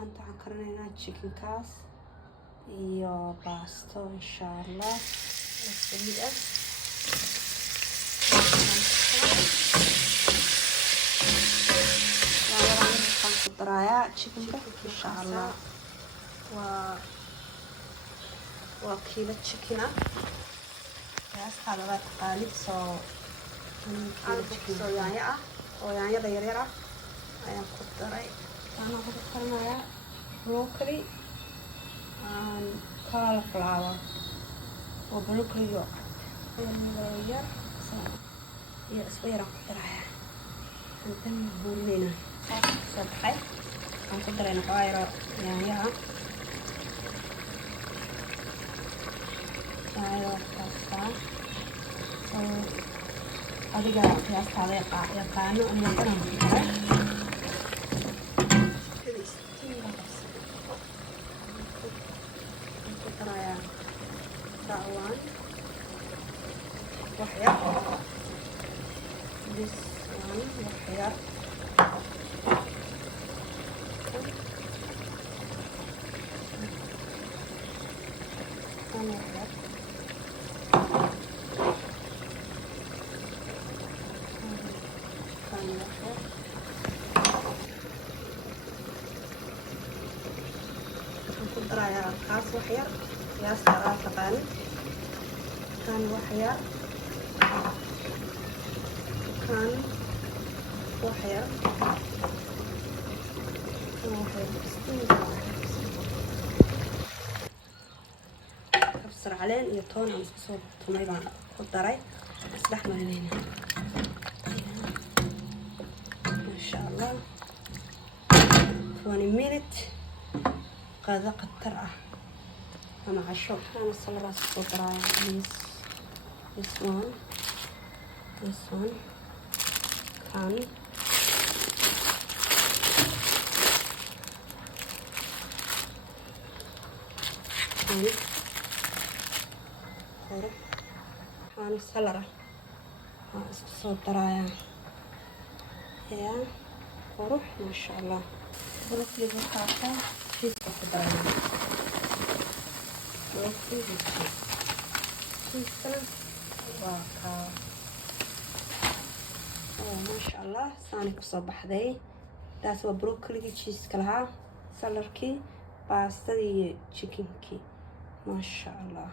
maanta waxaan karinaynaa chickenkaas iyo baasto insha Allah. Saliid ah waxaan ku darayaa chickenka insha Allah. waa kiilo chicken ah. Yaasta laga taqaanid soo yaanya ah oo yaanyada yaryar ah ayaan ku daray. Waxaan ku karinayaa broccoli and cauliflower oo broccoli yar iyo isbeer ku daraya. Intan buulinayna sabxay aan ku darayna qaayro yaanya ah. adiga qiyaastada yaqaano ama kana daraya kaas wax yar qiyaasta aad taqaanid kan wax yar kabsar caleen iyo toon aan isku soo tumay baan ku daray isdhex marinayna insha Allah 20 minutes قاعدة قطر أنا عشر. أنا صلى راس قطرة this one كان أنا سلرة صدرة يا قروح ما شاء الله. بروكلي بخاطة شيء صدرة بروكلي بخاطة واقع ما شاء الله. ثاني كصبح ذي تاس وبروكلي تشيز كلها سلركي باستدي تشيكنكي ما شاء الله.